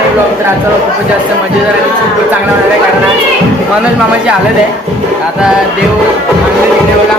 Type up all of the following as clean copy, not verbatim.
आहे ब्लॉग. तर आजचा खूपच जास्त मजेदार आणि खूप चांगला होणार आहे, कारण आज मनोज मामाची हालत आहे. आता देव आणले बघा.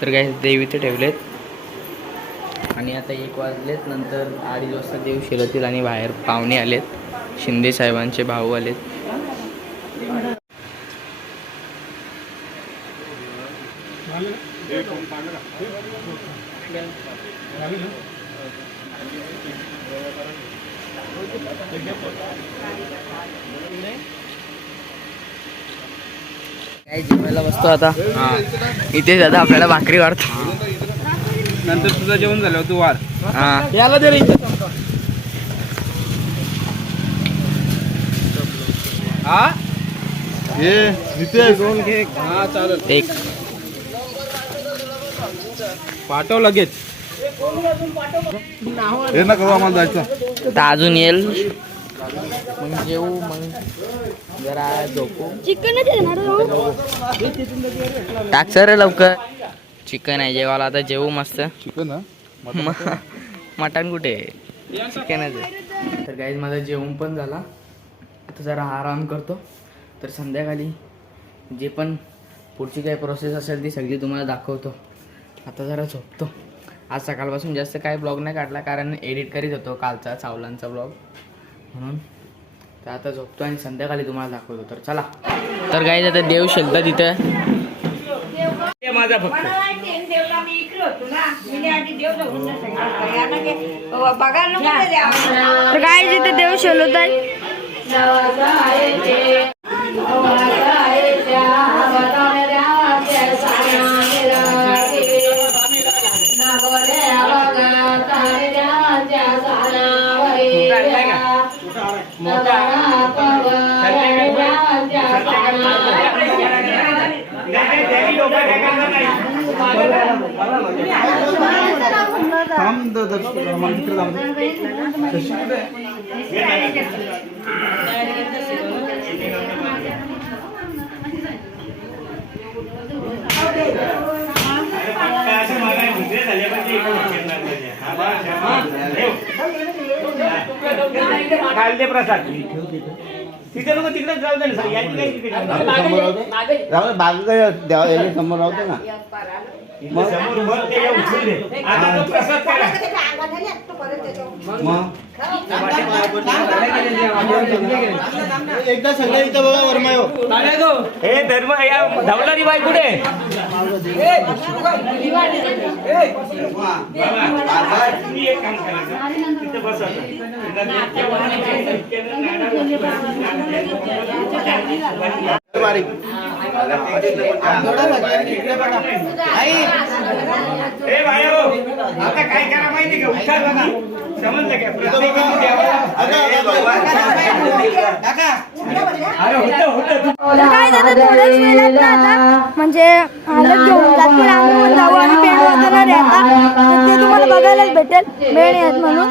तर काय देव इथे ठेवलेत आणि आता 1 वाजलेत. नंतर 2:30 वाजता देव शिरतील आणि बाहेर पाहुणे आलेत. शिंदे साहेबांचे भाऊ आलेत. काय जेवायला बसतो आता. इथे दादा आपल्याला भाकरी वाढतो. नंतर तुझं जेवण झालं तू वार. याला दे रे इथं. हा हे नितेश दोन घे. हा चालेल. एक पाठव लगेच. हे ना करू आम्हाला जायचं. तर अजून येईल मग जेवू, मग जरा झोपू. चिकन टाक सर लवकर. चिकन आहे जेवायला. आता जेवू मस्त. चिकन ना मटण कुठे? चिकनच आहे. तर गाईज माझं जेवण पण झाला. आता जरा आराम करतो. तर संध्याकाळी जे पण पुढची काही प्रोसेस असेल ती सगळी तुम्हाला दाखवतो. आता जरा झोपतो. आज सकाळपासून जास्त काय ब्लॉग नाही काढला, कारण एडिट करीत होतो कालचा चावलांचा ब्लॉग म्हणून. तर आता झोपतो आणि संध्याकाळी तुम्हाला दाखवतो. तर चला. तर गाईज आता देव शेलतं तिथे. माझा फक्त तर काय तिथे देव शेलवत आहे. खालते प्रसाद तिथे लोक तिकडे जाऊ दे ना. समोर राहते ना. एकदा सगळ्या इथं बघा वर्मा. हे धर्म धावणारी बाई कुठे? एक काम करायचं तिथे बसायचं. आता काय करा माहिती का? उठा बघा. समजलं काय जातं थोड्याच वेळात ना आता म्हणजे हालत घेऊन जातील. आम्ही जाऊ आणि पेंट वगैरे येतात तर ते तुम्हाला बघायलाच भेटेल मेण आहेत म्हणून.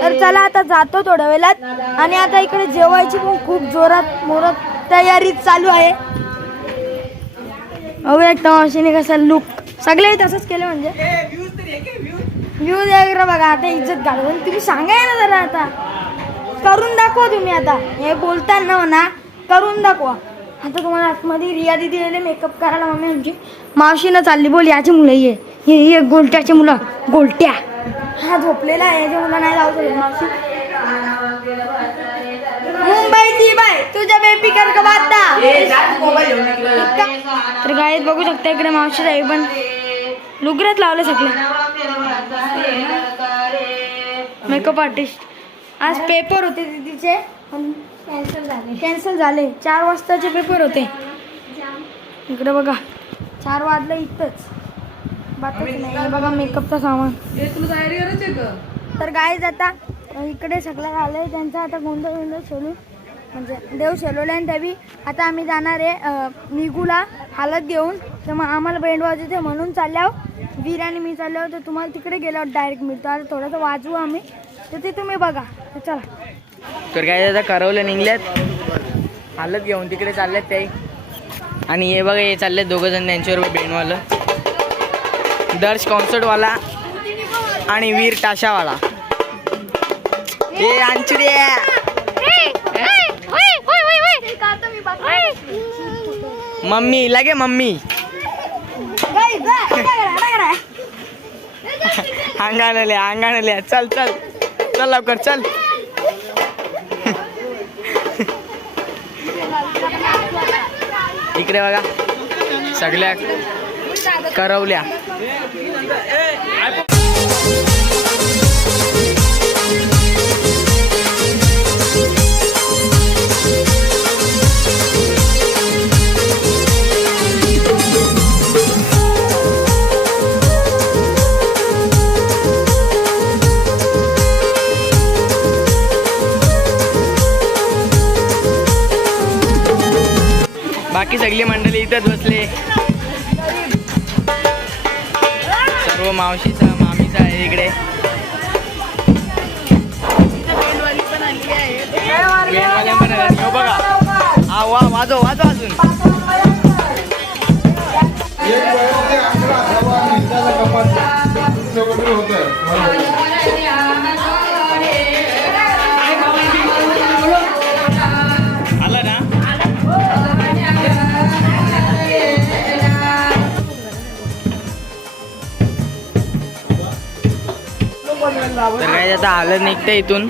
तर चला आता जातो थोड्या वेळात. आणि आता इकडे जेवायची पण खूप जोरात मोरात तयारी चालू आहे. एकटा मावशीने कसा लुक सगळे तसंच केलं म्हणजे व्ह्यूज वगैरे बघा. आता इज्जत घालून तुम्ही सांगाय ना जरा. आता करून दाखवा तुम्ही आता हे बोलताना म्हणा करून दाखवा. आता तुम्हाला आतमध्ये रिया दिदी गेले मेकअप करायला मम्मी आमची मावशीनं चालली बोल याची मुलं ये गोलट्याची मुलं गोलट्या हा झोपलेला आहे याच्या मुलं नाही जाऊ शकत मावशी. मुंबईची बाय तुझ्या बेबी कर का बाता. तर गायत बघू शकता इकडे मावशी आहे पण लुगऱ्यात लावले सगळे मेकअप आर्टिस्ट. आज पेपर होते तिचे पण कॅन्सल झाले 4 वाजताचे पेपर होते. इकडे बघा 4 वाजलं इथंच बातच नाही. हे बघा मेकअपचं सामान. तर गाईज आता इकडे सगळं झालंय त्यांचा आता गोंधळ सोलून म्हणजे देव शेलवले आणि त्यावी आता आम्ही जाणार आहे निघूला हालत घेऊन. तर मग आम्हाला बँड वाजवते म्हणून चालल्यावर वीर आणि मी चालल्यावर तर तुम्हाला तिकडे गेल्यावर डायरेक्ट मिळतो. आता थोडंसं वाजवू आम्ही तर ते तुम्ही बघा. तर चला. तर काय आता करवलं निघल्यात हालत घेऊन तिकडे चालल्यात ते. आणि हे बघा हे चाललेत दोघं जण त्यांच्यावर बेणवालं दर्श कॉन्सर्टवाला आणि वीर टाशावाला. हे अंचुड्या मम्मी लगे मम्मी अंगाणले चल चल चल लवकर चल. इकडे बघा सगळ्या करवल्या. बाकी सगळी मंडळी इथंच बसले. सर्व मावशीचा मामीचा आहे इकडे. बेंडवाल्या पण आले. हो बघा हा वा वाजव वाजव अजून. आला ना. तर काय आता हालत निघते इथून.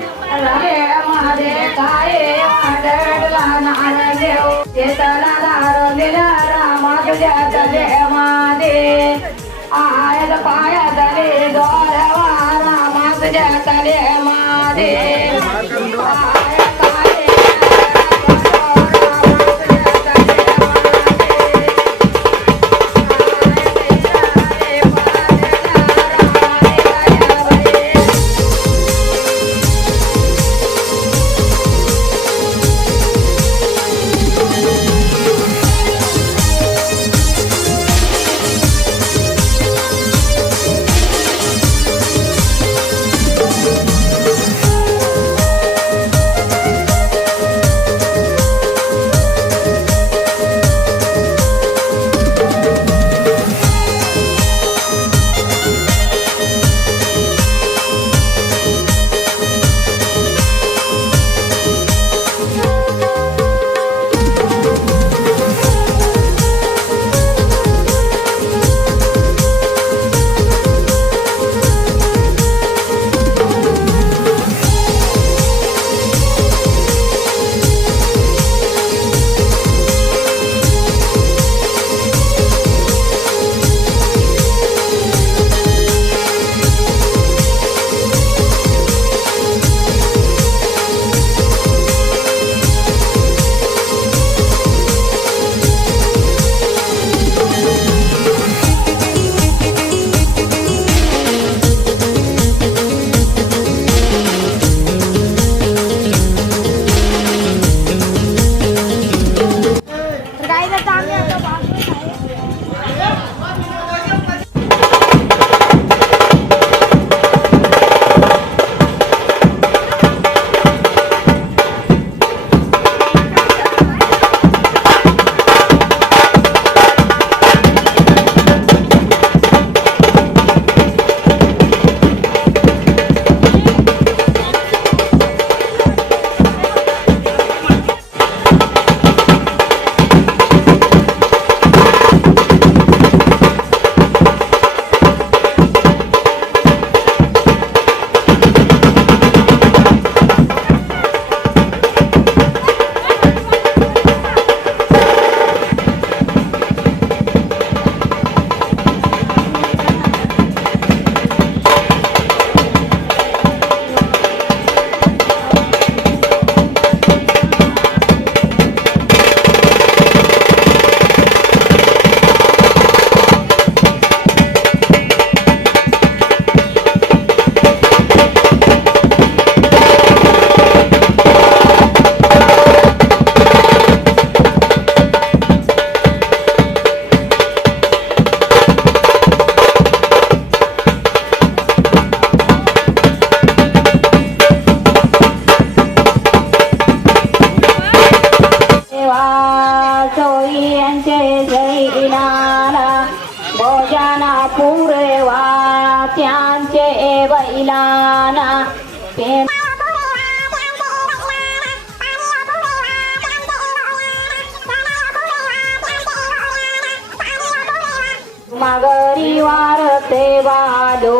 मागरी वारते वालो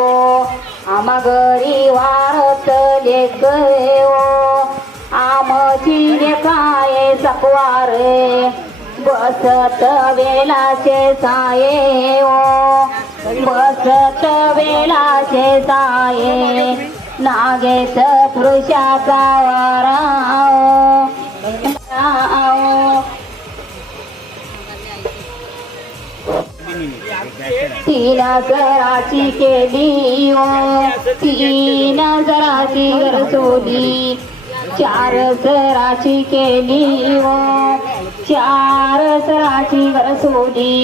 आमगरी वारत लेकयो आमची लेकाये सकवारे बसत वेळाचे साये ओ बसत वेळाचे साये नागेत पुरुषाचा वाराओ तीन जराची केली ओ तीन जराची गरसोली चार जराची केली ओ चार जराची गरसोली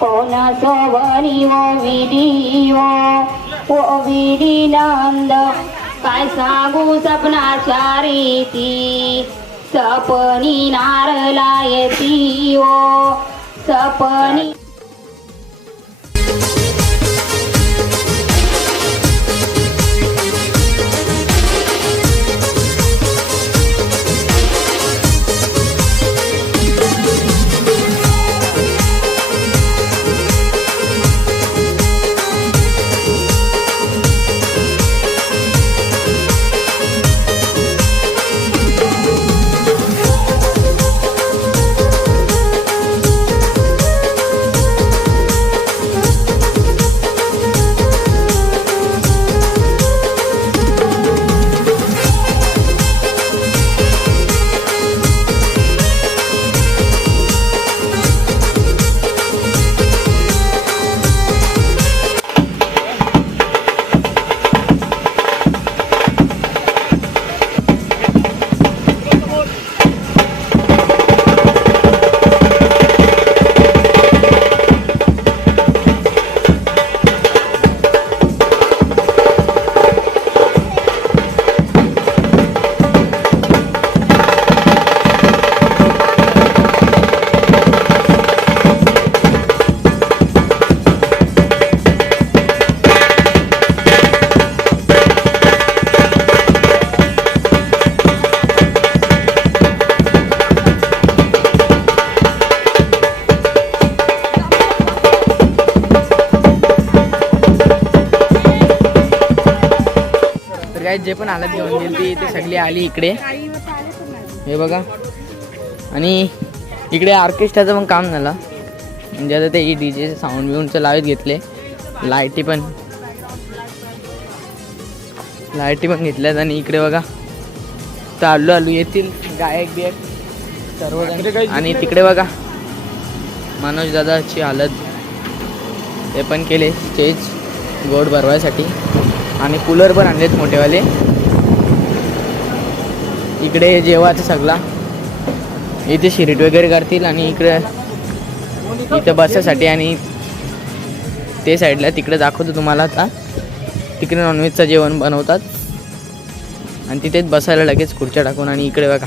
कोण सोबनी ओ विडी ओ विडी नंद काय सांगू सपनाच्या रीती सपनी नारला येती ओ सपनी काय जे पण हालत घेऊन गेली ते सगळी आली इकडे हे बघा. आणि इकडे ऑर्केस्ट्राचं पण काम झालं म्हणजे आता ते DJ साऊंड बिऊंडचं लावत घेतले लाईटी पण घेतल्यात. आणि इकडे बघा आलू येतील गायक बियक सर्वजण. आणि तिकडे बघा मनोज दादाची हालत ते पण केले स्टेज गोड भरवायसाठी. आणि कूलर पण आणलेत मोठेवाले. इकडे जेवायचं सगळा इथे शिरीट वगैरे करतील. आणि इथे बसायसाठी आणि ते साईडला तिकडे दाखवतो तुम्हाला. आता तिकडे नॉनव्हेजचं जेवण बनवतात आणि तिथेच बसायला लगेच खुर्च्या टाकून. आणि इकडे बघा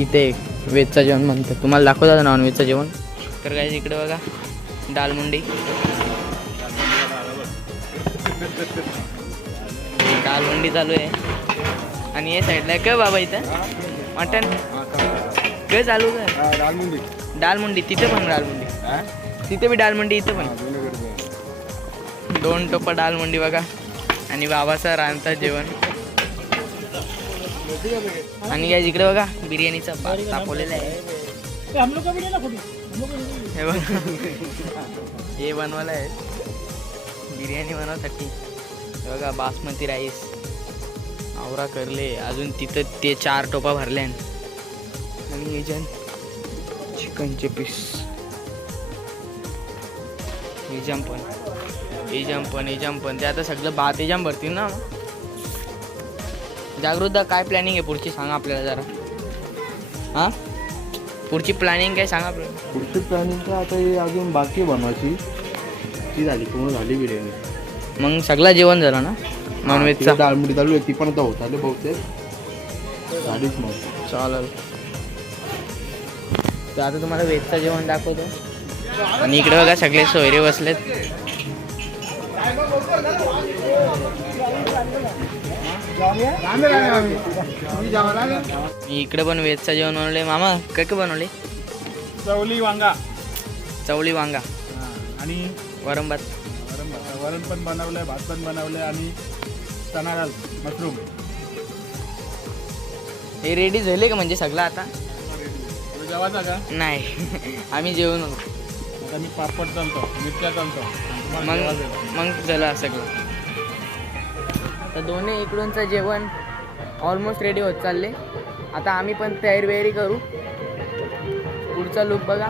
इथे व्हेजचं जेवण बनतं तुम्हाला दाखवतात नॉनव्हेजचं जेवण. तर काय इकडे बघा दालमुंडी चालू आहे. आणि हे साईडला काय बाबा इथं मटन काय चालू आहे दालमुंडी तिथे पण दालमुंडी तिथे बी दालमुंडी इथं पण 2 टोपा दालमुंडी बघा. आणि बाबाचं रांधतात जेवण. आणि काय इकडे बघा बिर्याणीचा भात तापवलेला आहे हे बघा हे बनवायला आहे बिर्याणी बनवण्यासाठी. बघा बासमती राईस आवरा करले अजून तिथं ते 4 टोपा भरले. आणि याच्यात चिकनचे पीस एजाम पण ते आता सगळं भात एजाम भरतील ना. जागृता काय प्लॅनिंग आहे पुढची सांगा आपल्याला जरा. हां पुढची प्लॅनिंग काय सांगा आपल्याला. पुढची प्लॅनिंग तर आता हे अजून बाकी बनवायची ती झाली पूर्ण झाली बिर्याणी. मग सगळं जेवण झालं ना नॉनव्हेजचा. डाळमुडी चालू आहे ती पण आता होत आले बहुतेक झालीच मग चालेल. तर आता तुम्हाला व्हेजचं जेवण दाखवतो. आणि इकडे बघा सगळे सोयरे बसलेत. इकडे पण व्हेजचं जेवण बनवले मामा. काय काय बनवले? चवली वांगा चवळी वांगा आणि वरण भात. वरण पण बनवलंय, भात पण बनवलंय आणि चणा डाळ मशरूम. हे रेडी झाले का म्हणजे सगळं आता? जेवायचा का? नाही आम्ही जेवण आता मी पापड चालतो, मिरच्या चालतो. मग झालं सगळं. तर दोन्ही इकडूनचं जेवण ऑलमोस्ट रेडी होत चालले. आता आम्ही पण तयारी करू. पुढचा लुक बघा.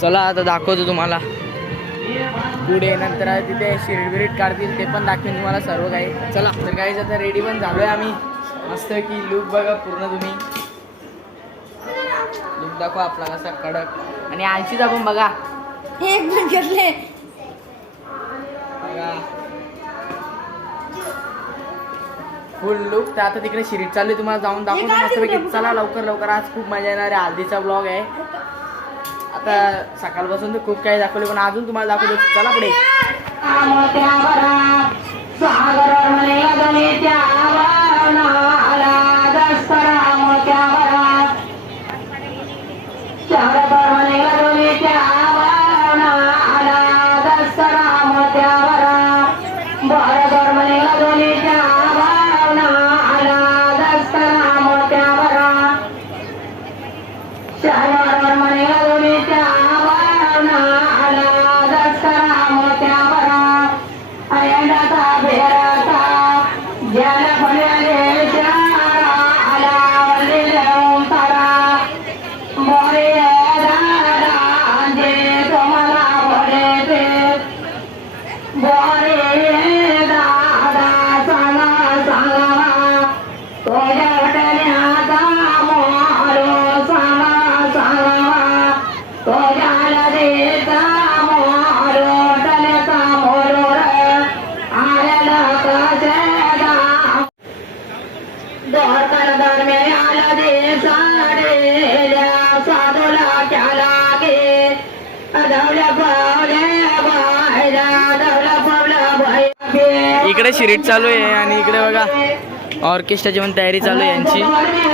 चला आता दाखवतो तुम्हाला पुढे. नंतर तिथे शिरविरीट काढतील ते पण दाखवेन तुम्हाला सर्व काही. चला तर काही आता रेडी पण झालोय आम्ही. मस्त की लुक बघा पूर्ण तुम्ही. लुक दाखवा आपला कसा कडक. आणि आळशी दाखवून बघा. एक मिनिट घेतले. फुल लुक. तर आता तिकडे शिरीट चालू आहे, तुम्हाला जाऊन दाखवतो मस्तपैकी. चला लवकर. आज खूप मजा येणार आहे. हल्दीचा ब्लॉग आहे. आता सकाळपासून तर खूप काही दाखवले पण अजून तुम्हाला दाखवतो. चला पुढे. इकडे शिरीट चालू आहे आणि इकडे बघा ऑर्केस्ट्राची पण तयारी चालू आहे यांची.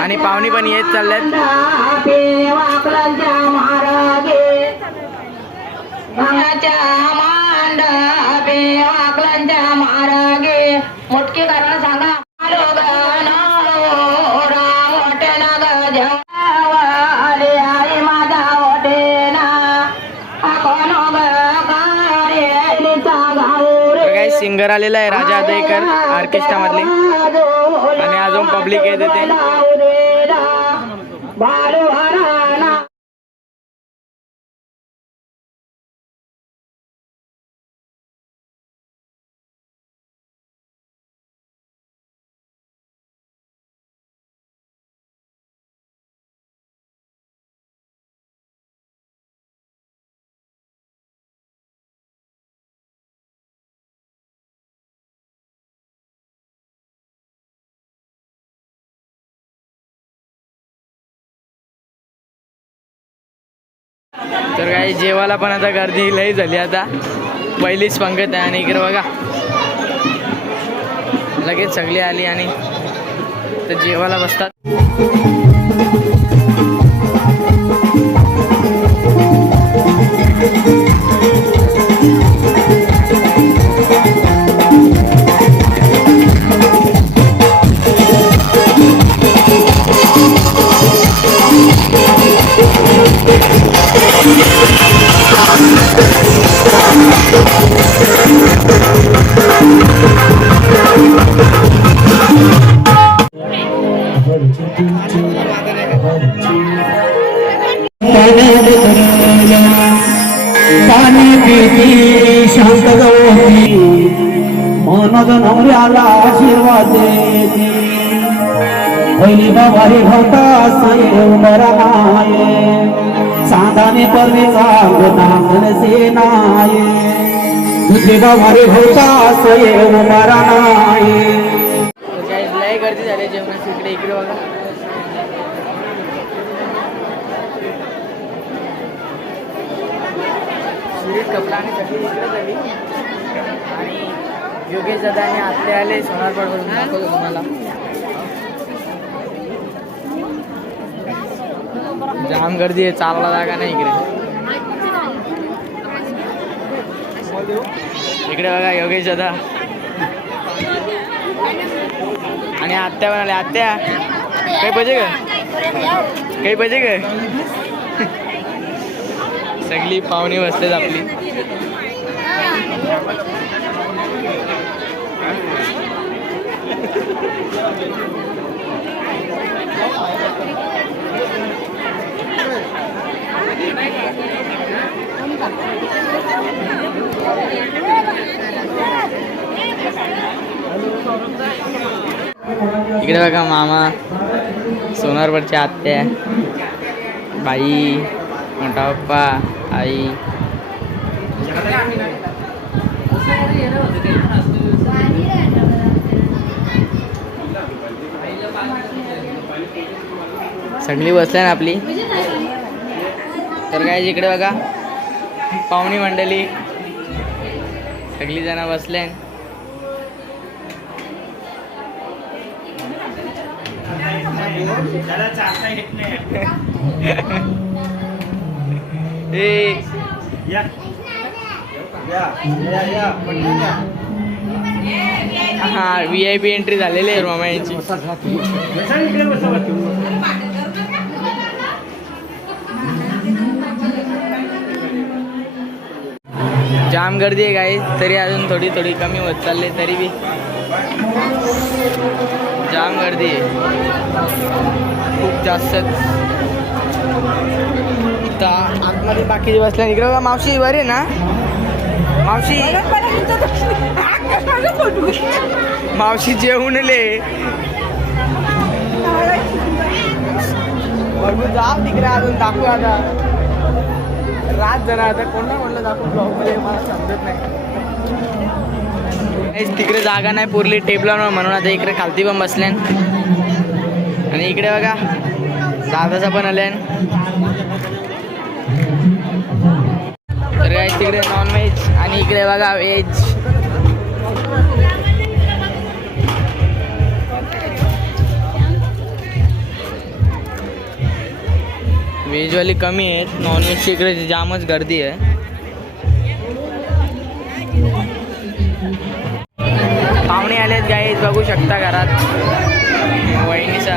आणि पाहुणी पण येत चालल्यात. मोठकी कारण सांगा. सिंगर आलेला आहे राजा अदयकर ऑर्केस्ट्रा मधले. आणि अजून पब्लिक येत होते. तर काही जेवायला पण आता गर्दी लई झाली. आता पहिलीच पंगत आहे. आणि इकडे बघा लगेच सगळी आली आणि तर जेवायला बसतात. शांत मनोज नवऱ्याला आशीर्वाद देते. पहिली बाबारी भवता साये उमरा नाये. चांदाने परमेचा गुन्हा मनसे नाये. तुझे बाबारी भवता साये उमरा नाये. लय गर्दी झाली जेवणाची. इकडे इकडे बघा. शिरीट कपला आणि सगळी इकडे झाली. आणि योगेश दादा आणि आत्ते आले सोनारपाडवरून, दाखवतो तुम्हाला. जाम गर्दी आहे, चालला जागा नाही इकडे. इकडे बघा योगेश दादा आणि आत्या पण आले. आत्या काही पाहिजे का, काही पाहिजे का? सगळी पाहुणी बसलेत आपली. इकडे बघा मामा, सोनारवरच्या आत्या, बाई, मोठा पप्पा, आई. सगळी बसल्या ना आपली. तर काय इकडे बघा पाहुणी मंडळी सगळी जण बसले. हा VIP एंट्री झालेली आहे मामा यांची. जाम गर्दी आहे गाईस, तरी अजून थोडी थोडी कमी होत चालली, तरी बी जाम गर्दी आहे खूप जास्त. इथं आतमध्ये बाकीचे बसल्या. इकडे बघा मावशी बरे ना, मावशी मावशी जेवणले बघू जा तिकडे, अजून दाखवू. आता रात जरा आता कोण ना म्हटलं दाखवू ब्लॉगमध्ये, मला समजत नाही. तिकडे जागा नाही पुरली टेबलावर, म्हणून आता इकडे खालती पण बसल्यान. आणि इकडे बघा दादाचा पण आल्यान. तर काय तिकडे नॉनव्हेज आणि इकडे बघा व्हेज. व्हेजवाली कमी आहेत, नॉनव्हेजची इकडे जामच गर्दी आहे. पाहुणे आलेत गाईज, बघू शकता घरात वहिनीचा.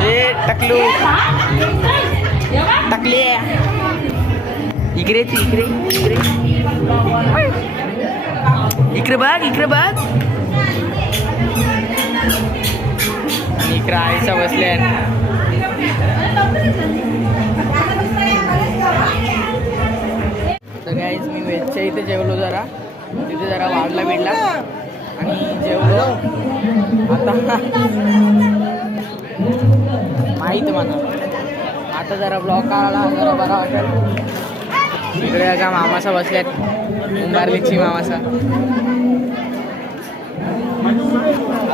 हे टकलू टकली इकडे इकडे इकडे इकडे बघ, इकडे बघ. इकडे आईचा बसल्या. तर गाईज मी वेजच्या इथे जेवलो, जरा तिथे जरा वाढला बिडला आणि जेवलो. आता माहीत मला आता जरा ब्लॉग काढायला जरा बरा वाटेल. इकडे का मामासा बसल्यात, उंबारलीची मामासा.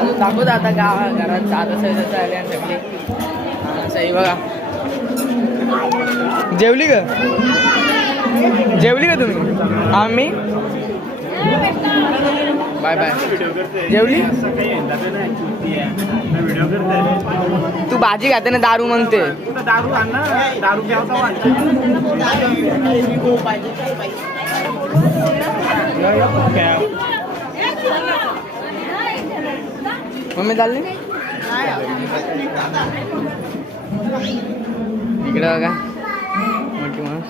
अजून दाखवत आता गावा घरात दादा सैदाचं आले आणि सगळे सही बघा. जेवली का, जेवली का तुम्ही? आम्ही बाय बाय. जेवली तू भाजी खाते ना, दारू म्हणते. दारू आण ना, दारू घ्यावता. मम्मी चालली इकडे बघा मोठी माणूस.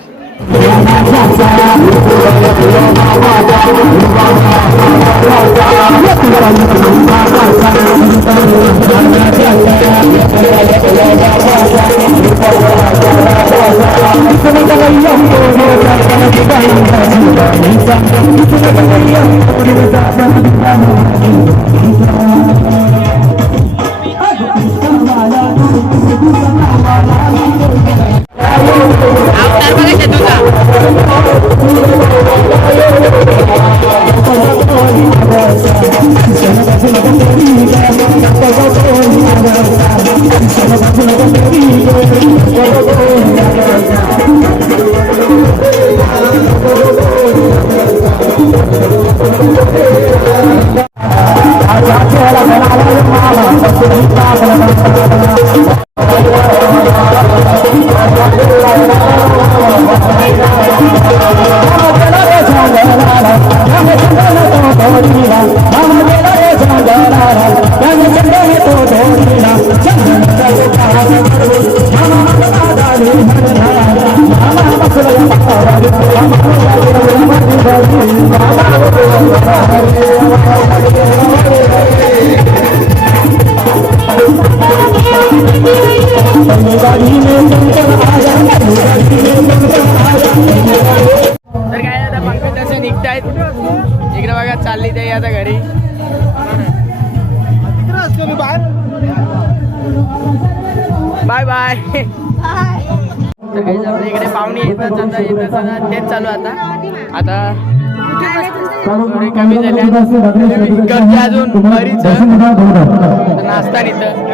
तुझा तर काय आता पंकज असे निघतायत इकडे बघा चालली ते आता घरी बाय बाय तर काही आपल्या इकडे पाहुणे येतात जातात तेच चालू आता थोडी कमी झाली इकडचे अजून बरीच नाश्ता इथं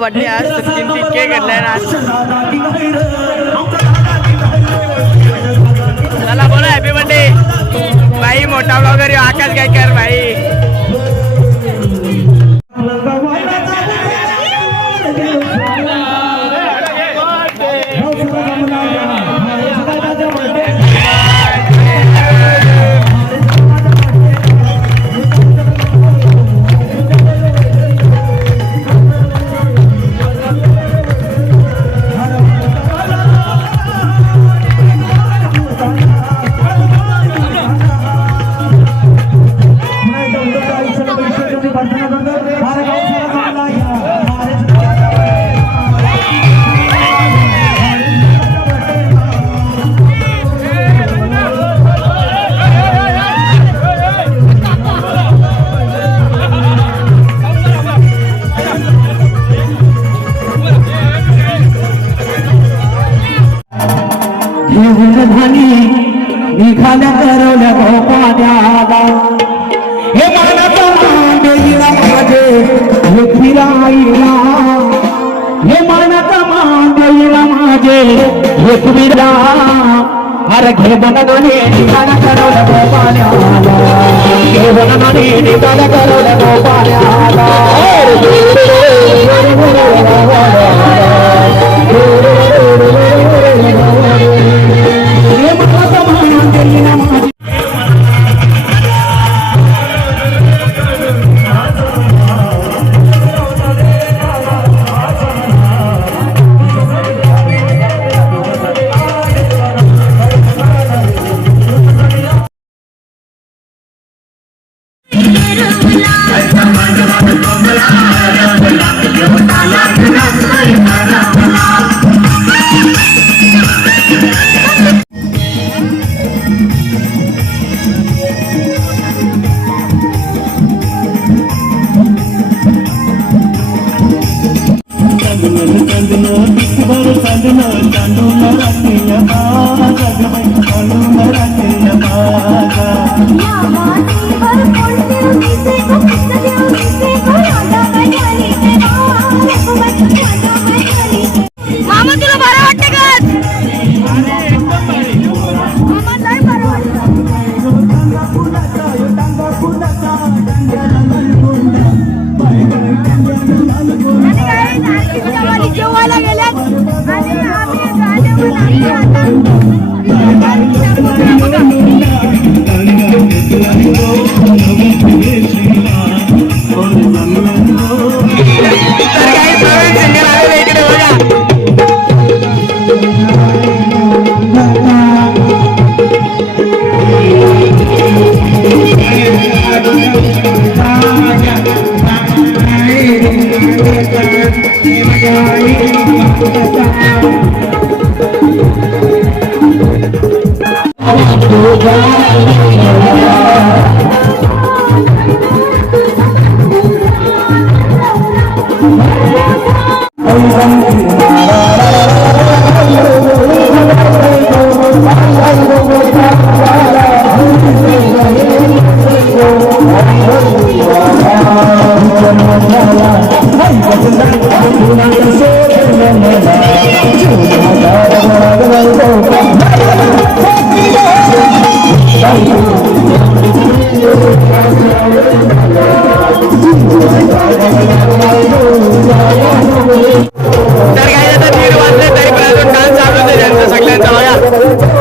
बर्थडे आज 3 केक घेतलाय ना आज. चला बोला हॅपी बर्थडे भाई, मोठा ब्लॉगर आकाश गायकर भाई. ठेवून धानी निघाल्या करवल्या गोपाद्याला हे मानाचा मान देईला माझे हे फिराईला हे मानाचा मान देईला माझे हे फिरा अरे घे बनगाने निघाल्या करवल्या गोपाद्याला घे बनगाने निघाल्या करवल्या गोपाद्याला हे मानाचा मान देईला माझे मामा तुला बरं वाटतं का मामा लय बरं वाटतं जेवायला गेल्यात आणि आम्ही तर काय आता 1:30 वाजले तरी पण अजून डान्स चालू होते त्यांचा सगळ्यांचा बघा